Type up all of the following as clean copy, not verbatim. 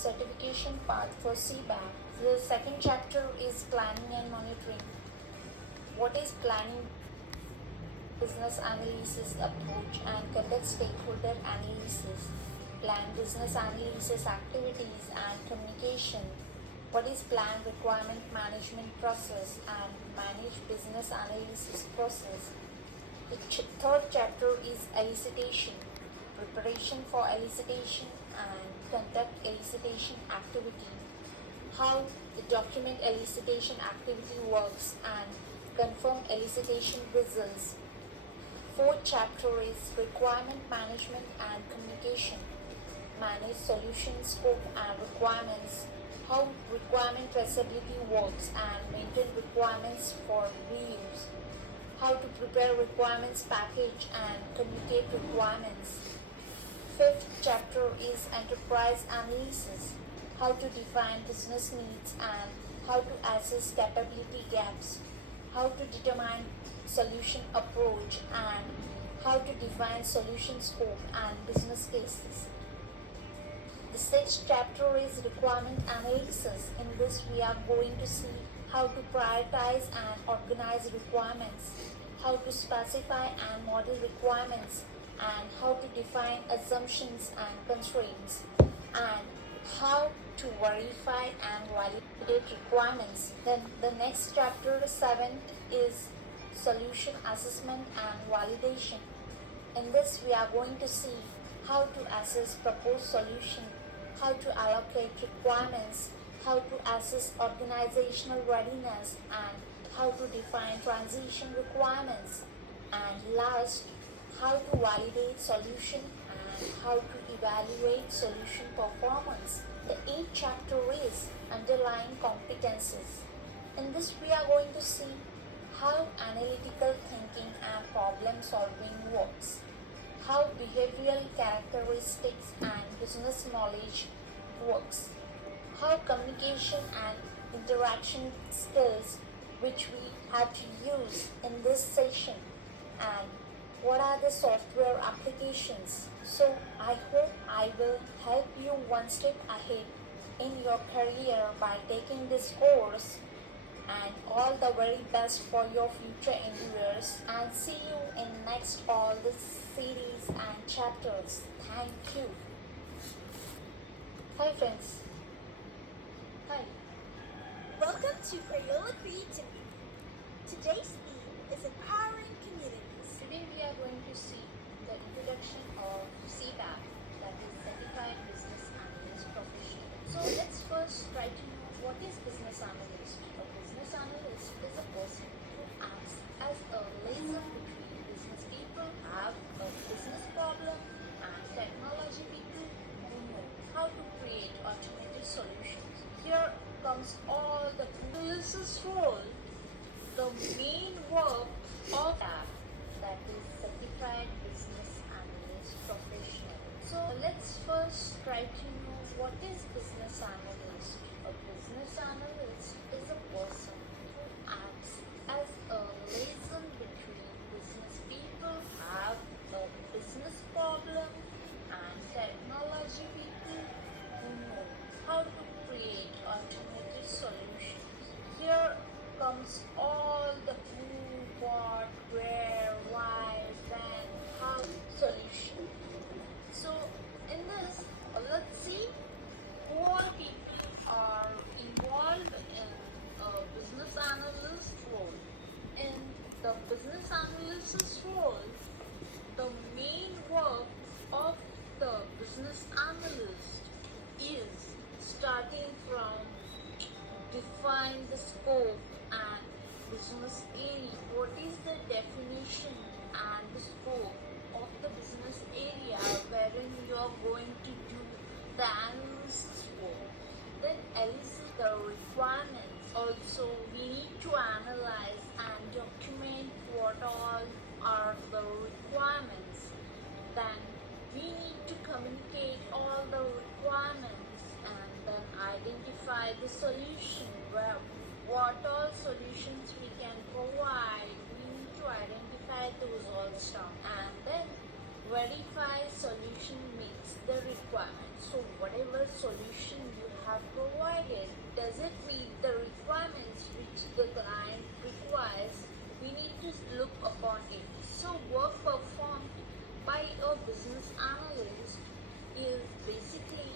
certification path for CBAC. The second chapter is planning and monitoring. What is planning? Business analysis approach and conduct stakeholder analysis. Plan business analysis activities and communication. What is plan requirement management process and manage business analysis process. The third chapter is elicitation. Preparation for elicitation and conduct elicitation activity. How the document elicitation activity works and confirm elicitation results. Fourth chapter is requirement management and communication. Manage solution scope and requirements. How requirement traceability works and maintain requirements for reuse. How to prepare requirements package and communicate requirements. Fifth chapter is enterprise analysis. How to define business needs and how to assess capability gaps. How to determine solution approach and how to define solution scope and business cases. The sixth chapter is requirement analysis. In this we are going to see how to prioritize and organize requirements, how to specify and model requirements, and how to define assumptions and constraints, and how to verify and validate requirements. Then the next chapter 7 is solution assessment and validation. In this we are going to see how to assess proposed solution, how to allocate requirements, how to assess organizational readiness, and how to define transition requirements, and last, how to validate solution and how to evaluate solution performance. The eighth chapter is underlying competences. In this we are going to see how analytical thinking and problem solving works, how behavioral characteristics and business knowledge works, how communication and interaction skills which we have to use in this session, and what are the software applications. So I hope I will help you one step ahead in your career by taking this course, and all the very best for your future endeavors, and see you in next all the series and chapters. Thank you. Hi friends. Hi. Welcome to Crayola Creativity. Today's theme is empowering communities. Today we are going to see the introduction of CBAC, that is Certified Business Analyst Profession. So let's first try to know what is business analyst. A business analyst is a person who acts as a liaison between business people who have a business problem and technology people who know how to create alternative solutions. Here comes all the analyst's role. The main work of that is Certified Business Analyst Professional. So let's first try to know what is business analyst. A business analyst is a person who acts as a liaison between business people who have a business problem and technology people who know how to create alternative solutions. Here comes all the who, what, where, why, when, how solution. So in this, let's see who all people are involved in a business analyst role. In the business analyst's role, the main work of the business analyst is starting from define the scope and business area. What is the definition and the scope of the business area wherein you are going to do the analyst's work? Then elicit the requirements. Also, we need to analyze and document what all are the requirements. Then we need to communicate all the requirements and then identify the solution, where what all solutions we can provide. We need to identify those all stuff, and then verify solution meets the requirements. So whatever solution you have provided? Does it meet the requirements which the client requires? We need to look upon it. So work performed by a business analyst is basically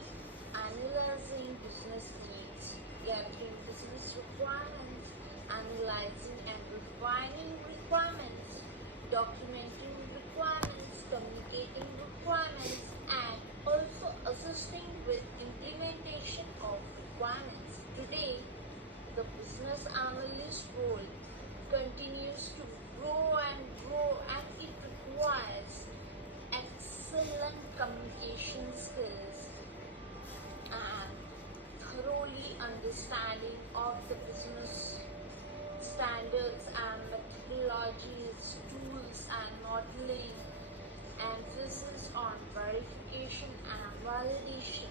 analyzing business needs, gathering business requirements, analyzing and refining requirements, documenting requirements, communicating requirements, and also assisting with implementation of requirements. Today, the business analyst role continues to grow and it requires excellent communication skills and thoroughly understanding of the business standards and methodologies, tools and modeling, emphasis on verification and validation.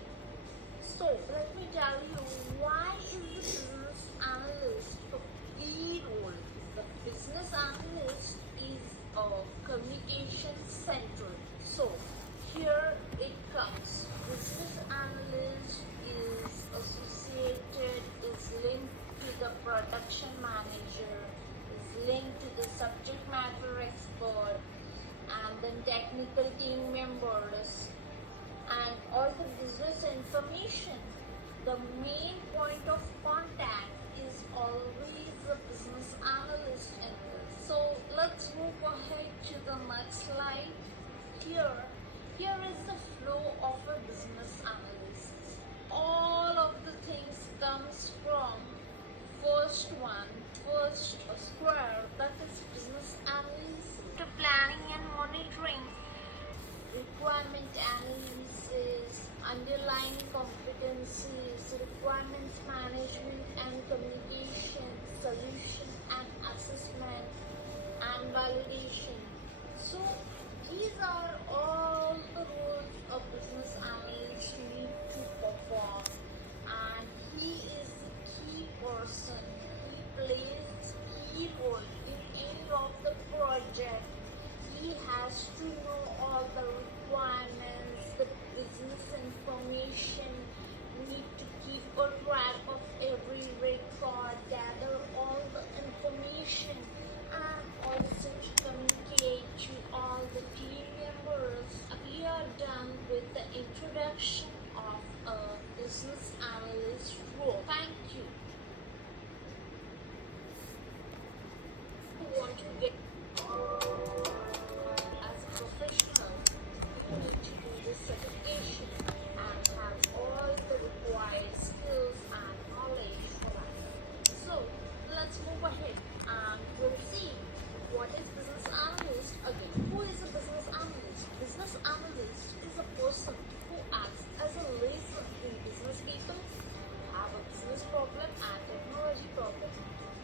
So let me tell you, why is the business analyst a key role? The business analyst is a communication central. So here it comes. Business analyst is associated, is linked to the production manager, is linked to the subject matter expert, and then technical team members, and all the business information. The main point of contact is always the business analyst in this. So let's move ahead to the next slide. Here is the flow of a business analyst. All of the things comes from first square, that is business analysis, to planning and monitoring, requirement analysis, underlying competencies, requirements management and communication, solution and assessment, and validation. So these are all the roles a business analyst need to perform, and he is the key person. He plays key role in any of the project. He has to know all the requirements, the business information, need to keep a track of every record, gather all the information, and also to communicate to all the team members. We are done with the introduction of a business analyst role. Thank you. Who want to get as a professional, you need to do this certification and have all the required skills and knowledge for that. So let's move ahead and we'll see what is business analyst again. Who is a business analyst? Business analyst is a person who acts as a liaison in business people who have a business problem and technology problem,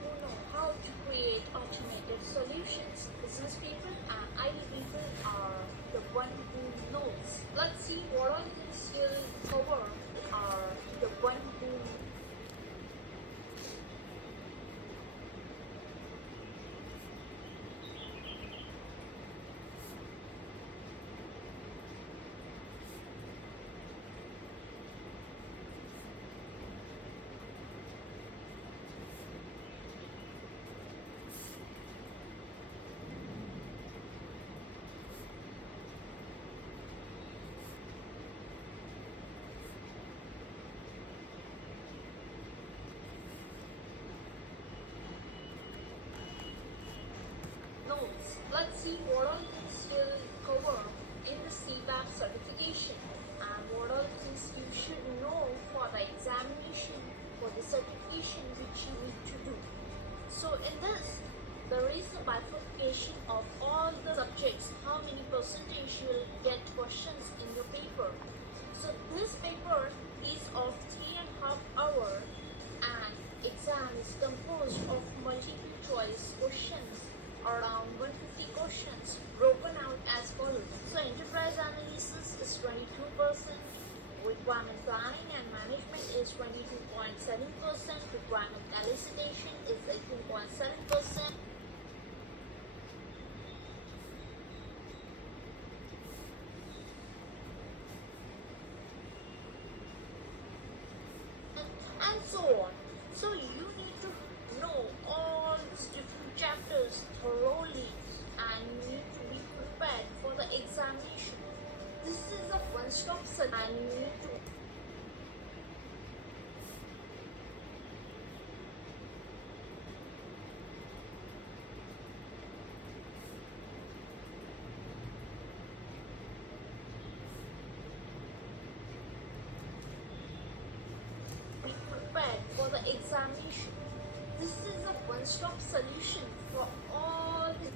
who know how to create automated solutions. Business people and IT people are the one who knows. Let's see what all things will cover are the one who knows. Let's see what all things will cover in the CBAP certification and what all things you should know for the examination for the certification which you need to do. So in this, there is a bifurcation of all the subjects, how many percentage you will get questions in your paper. So this paper is of 3.5 hours and exam is composed of multiple choice questions, around 150 questions broken out as follows. So enterprise analysis is 22%, requirement planning and management is 22.7%, requirement elicitation is 18.7%, so on. So you need to know all these different chapters thoroughly and you need to be prepared for the examination. This is a one-stop solution and you need to be prepared for the examination. This is a one-stop solution for all the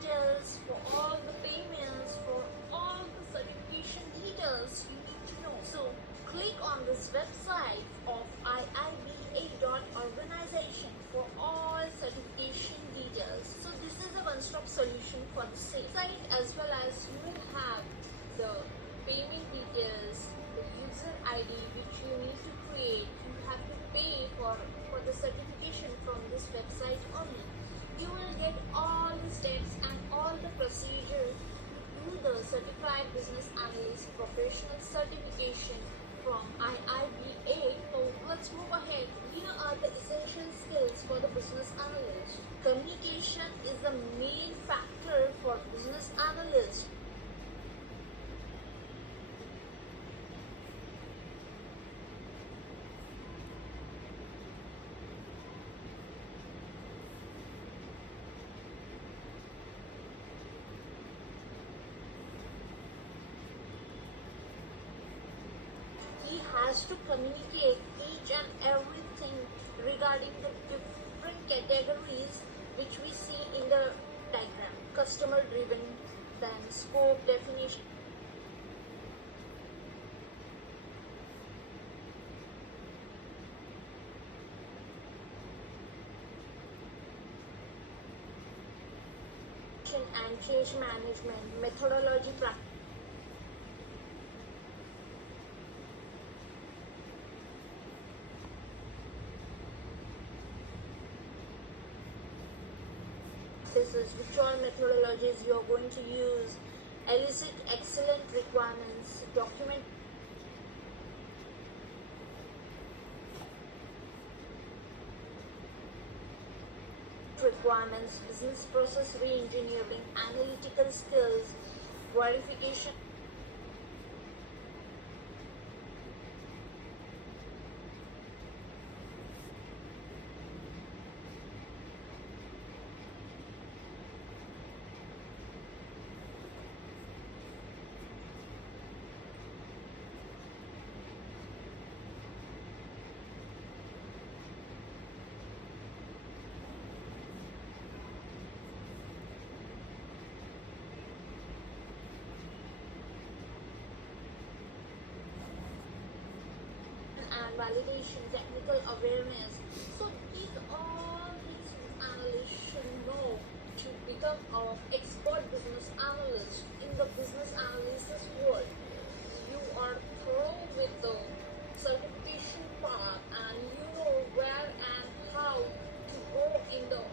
details, for all the payments, for all the certification details you need to know. So click on this website of iiba.organization for all certification details. So this is a one-stop solution for the same site, as well as you will have the payment details, the user ID which you need to create. You have to pay for the certification from this website only. You will get all the steps and all the procedure to do the Certified Business Analyst Professional Certification from IIBA. So let's move ahead. Here are the essential skills for the business analyst. Communication is the main factor for business analyst. He has to communicate each and everything regarding the different categories which we see in the diagram. Customer driven, then scope, definition, and change management, methodology, practices, which all methodologies you are going to use, elicit excellent requirements, document requirements, business process re-engineering, analytical skills, verification, and validation, technical awareness. So all these analysts should know to become an expert business analyst in the business analysis world. You are thorough with the certification part and you know where and how to go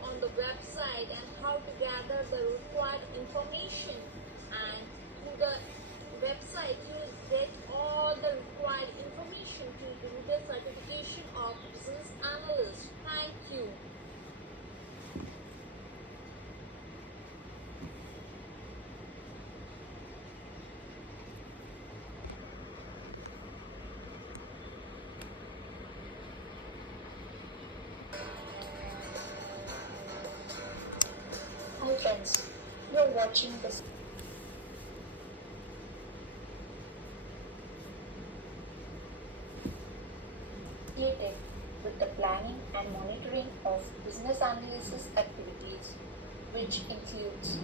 on the website and how to gather the required information, and through the website you will get all the required information to do the certification of business analyst. Thank you. Hi friends, you're watching this associated with the planning and monitoring of business analysis activities, which includes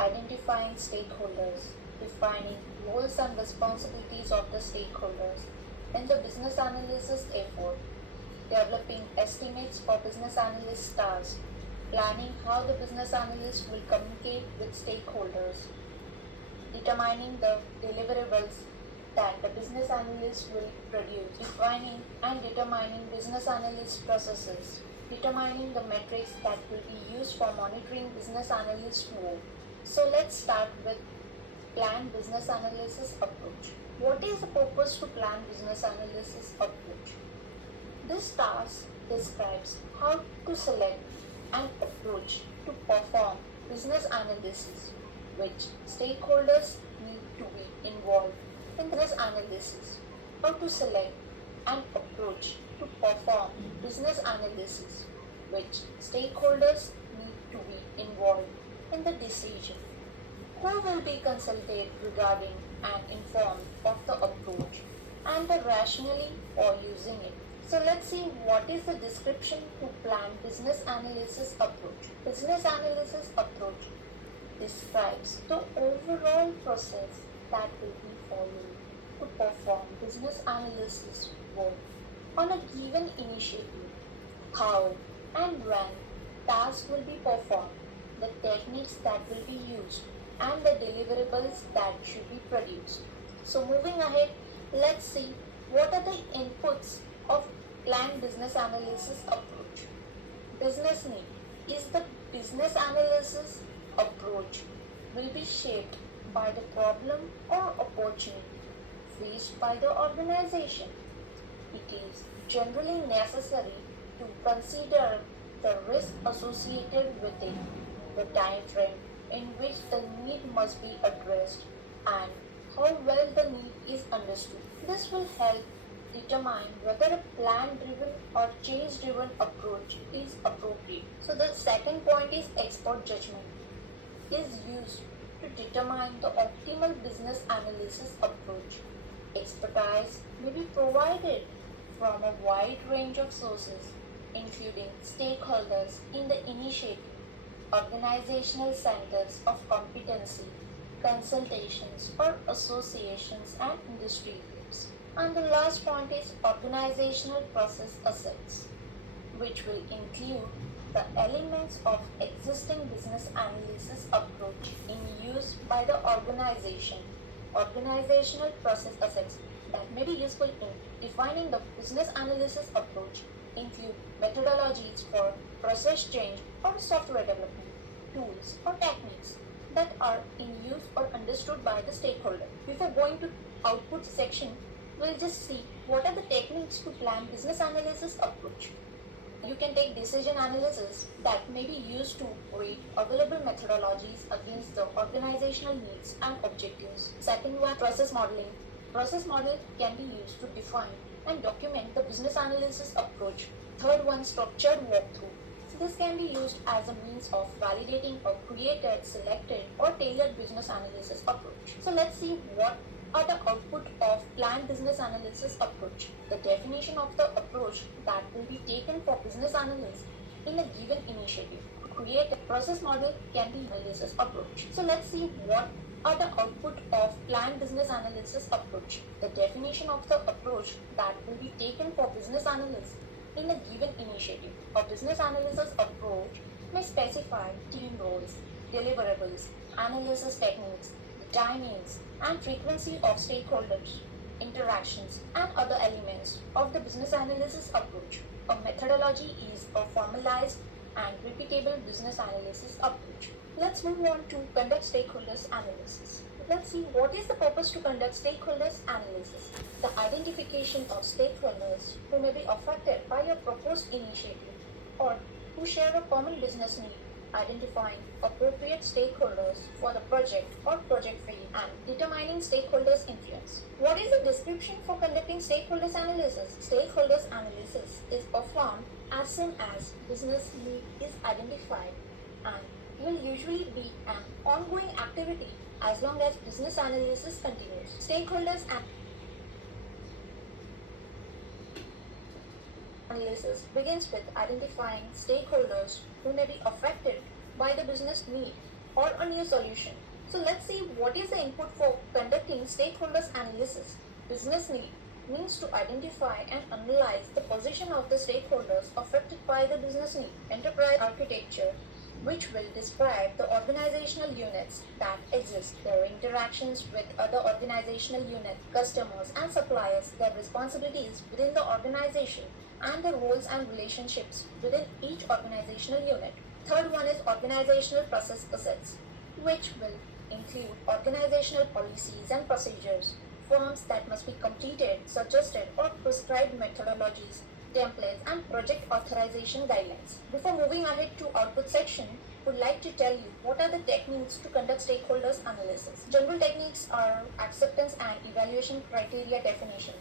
identifying stakeholders, defining roles and responsibilities of the stakeholders in the business analysis effort, developing estimates for business analyst tasks, Planning how the business analyst will communicate with stakeholders. Determining the deliverables that the business analyst will produce. Defining and determining business analyst processes. Determining the metrics that will be used for monitoring business analyst work. So let's start with plan business analysis approach. What is the purpose to plan business analysis approach? This task describes how to select an approach to perform business analysis, which stakeholders need to be involved in business analysis. How to select an approach to perform business analysis, which stakeholders need to be involved in the decision. Who will be consulted regarding and informed of the approach and the rationale for using it. So let's see what is the description to plan business analysis approach. Business analysis approach describes the overall process that will be followed to perform business analysis work on a given initiative, how and when tasks will be performed, the techniques that will be used, and the deliverables that should be produced. So moving ahead, let's see what are the inputs of planned business analysis approach. Business need is the business analysis approach will be shaped by the problem or opportunity faced by the organization. It is generally necessary to consider the risk associated with it, the time frame in which the need must be addressed, and how well the need is understood. This will help determine whether a plan-driven or change-driven approach is appropriate. So the second point is expert judgment is used to determine the optimal business analysis approach. Expertise may be provided from a wide range of sources, including stakeholders in the initiative, organizational centers of competency, consultations or associations and industry groups. And the last point is organizational process assets, which will include the elements of existing business analysis approach in use by the organization. Organizational process assets that may be useful in defining the business analysis approach include methodologies for process change or software development, tools or techniques that are in use or understood by the stakeholder. Before going to output section, we'll just see what are the techniques to plan business analysis approach. You can take decision analysis that may be used to weigh available methodologies against the organizational needs and objectives. Second one, process modeling. Process model can be used to define and document the business analysis approach. Third one, structured walkthrough. So this can be used as a means of validating a created, selected or tailored business analysis approach. So let's see what are the output of planned business analysis approach. The definition of the approach that will be taken for business analysts in a given initiative. Create a process model can be analysis approach. So let's see what are the output of planned business analysis approach. The definition of the approach that will be taken for business analysts in a given initiative. A business analysis approach may specify team roles, deliverables, analysis techniques, timings, and frequency of stakeholders, interactions, and other elements of the business analysis approach. A methodology is a formalized and repeatable business analysis approach. Let's move on to conduct stakeholders analysis. Let's see what is the purpose to conduct stakeholders analysis. The identification of stakeholders who may be affected by your proposed initiative or who share a common business need, identifying appropriate stakeholders for the project or project phase, and determining stakeholders' influence. What is the description for conducting stakeholders analysis? Stakeholders analysis is performed as soon as business need is identified and will usually be an ongoing activity as long as business analysis continues. Stakeholders analysis begins with identifying stakeholders who may be affected by the business need or a new solution. So let's see what is the input for conducting stakeholders analysis. Business need means to identify and analyze the position of the stakeholders affected by the business need. Enterprise architecture which will describe the organizational units that exist, their interactions with other organizational units, customers, and suppliers, their responsibilities within the organization, and the roles and relationships within each organizational unit. Third one is organizational process assets, which will include organizational policies and procedures, forms that must be completed, suggested, or prescribed methodologies, templates, and project authorization guidelines. Before moving ahead to output section, would like to tell you what are the techniques to conduct stakeholders analysis. General techniques are acceptance and evaluation criteria definition.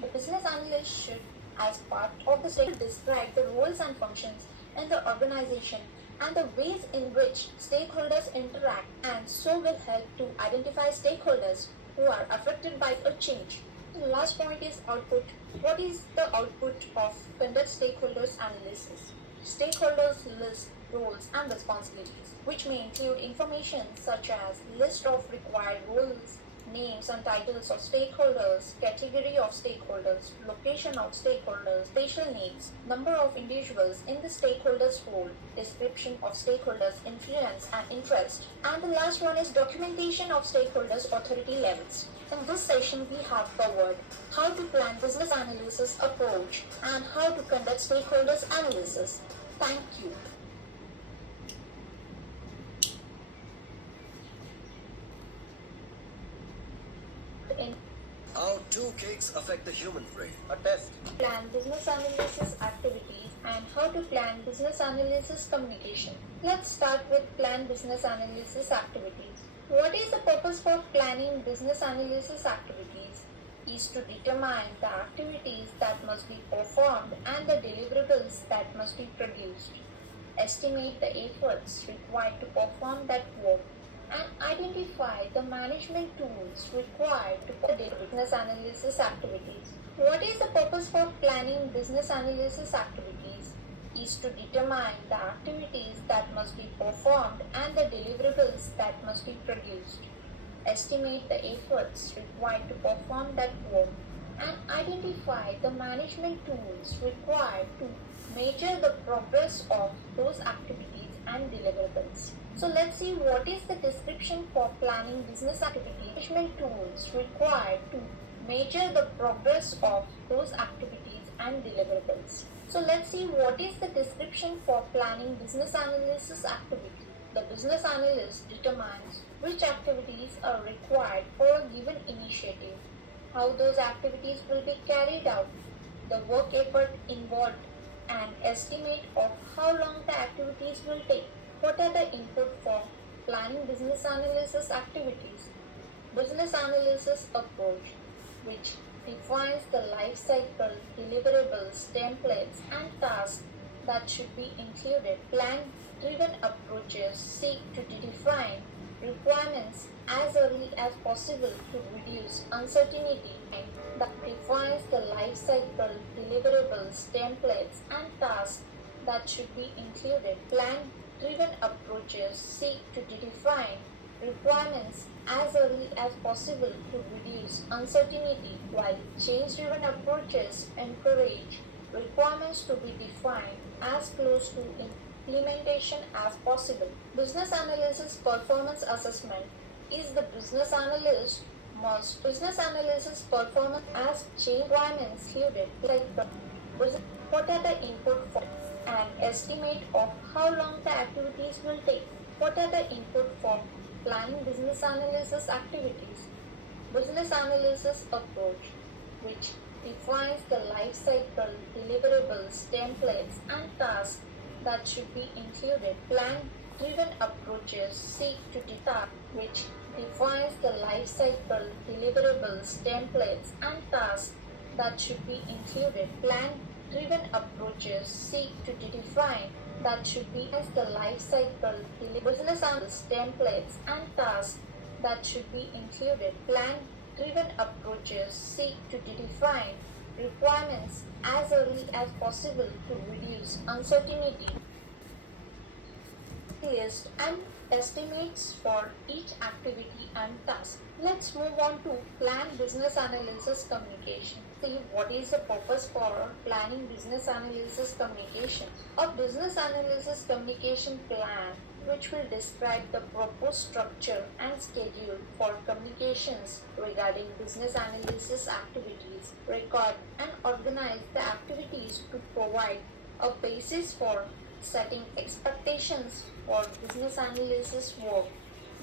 The business analyst should, as part of the statement, describe the roles and functions in the organization and the ways in which stakeholders interact, and so will help to identify stakeholders who are affected by a change. The last point is output. What is the output of conduct stakeholders analysis? Stakeholders list roles and responsibilities, which may include information such as list of required roles, names and titles of stakeholders, category of stakeholders, location of stakeholders, spatial needs, number of individuals in the stakeholders role, description of stakeholders' influence and interest, and the last one is documentation of stakeholders' authority levels. In this session, we have covered how to plan business analysis approach and how to conduct stakeholders analysis. Thank you. How two cakes affect the human brain. A test. Plan business analysis activities and how to plan business analysis communication. Let's start with plan business analysis activities. What is the purpose for planning business analysis activities? Is to determine the activities that must be performed and the deliverables that must be produced. Estimate the efforts required to perform that work and identify the management tools required to perform business analysis activities. What is the purpose for planning business analysis activities? Is to determine the activities that must be performed and the deliverables that must be produced. Estimate the efforts required to perform that work and identify the management tools required to measure the progress of those activities and deliverables. So let's see what is the description for planning business activity. Management tools required to measure the progress of those activities and deliverables. So let's see what is the description for planning business analysis activity. The business analyst determines which activities are required for a given initiative, how those activities will be carried out, the work effort involved, and estimate of how long the activities will take. What are the input for planning business analysis activities? Business analysis approach, which defines the life cycle, deliverables, templates, and tasks that should be included. Plan-driven approaches seek to define requirements as early as possible to reduce uncertainty that defines the life cycle, deliverables, templates, and tasks that should be included. Plan-driven approaches seek to define requirements as early as possible to reduce uncertainty, while change-driven approaches encourage requirements to be defined as close to implementation as possible. Business analysis performance assessment is the business analyst must business analysis performance as change requirements included, like the what are the input for an estimate of how long the activities will take. What are the input for planning business analysis activities? Business analysis approach, which defines the life cycle, deliverables, templates, and tasks that should be included. Plan-driven approaches seek to define which defines the life cycle, deliverables, templates, and tasks that should be included. Plan-driven approaches seek to define that should be as the life cycle, business analysis, templates, and tasks that should be included. Plan-driven approaches seek to define requirements as early as possible to reduce uncertainty. List and estimates for each activity and task. Let's move on to plan business analysis communication. see what is the purpose for planning business analysis communication. A business analysis communication plan which will describe the proposed structure and schedule for communications regarding business analysis activities, record and organize the activities to provide a basis for setting expectations for business analysis work,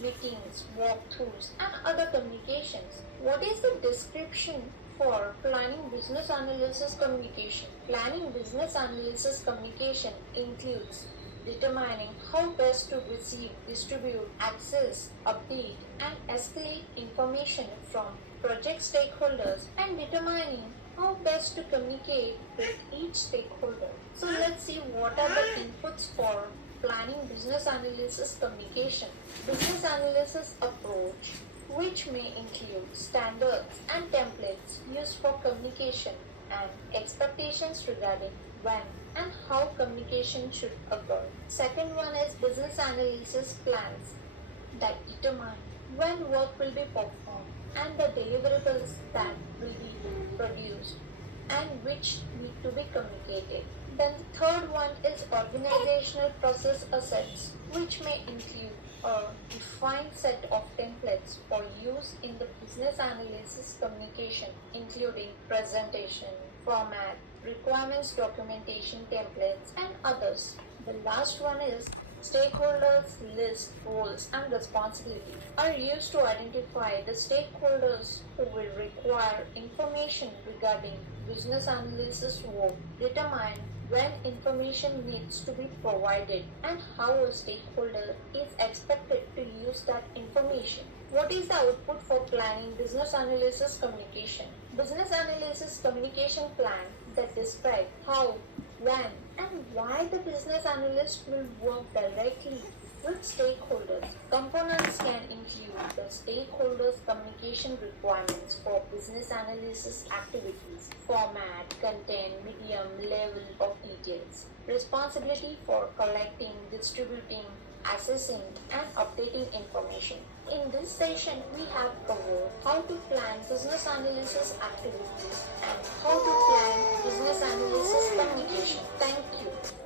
meetings, walkthroughs, and other communications. What is the description for planning business analysis communication? Planning business analysis communication includes determining how best to receive, distribute, access, update, and escalate information from project stakeholders and determining how best to communicate with each stakeholder. So let's see what are the inputs for planning business analysis communication. Business analysis approach, which may include standards and templates used for communication and expectations regarding when and how communication should occur. Second one is business analysis plans that determine when work will be performed and the deliverables that will be produced and which need to be communicated. Then the third one is organizational process assets, which may include a defined set of templates for use in the business analysis communication, including presentation, format, requirements documentation templates, and others. The last one is stakeholders list roles and responsibility are used to identify the stakeholders who will require information regarding business analysis work, determine when information needs to be provided, and how a stakeholder is expected to use that information. What is the output for planning business analysis communication? Business analysis communication plan that describe how, when, and why the business analyst will work directly with stakeholders. Components can include the stakeholders' communication requirements for business analysis activities, format, content, medium, level of details, responsibility for collecting, distributing, assessing, and updating information. In this session, we have covered how to plan business analysis activities and how to plan business analysis communication. Thank you.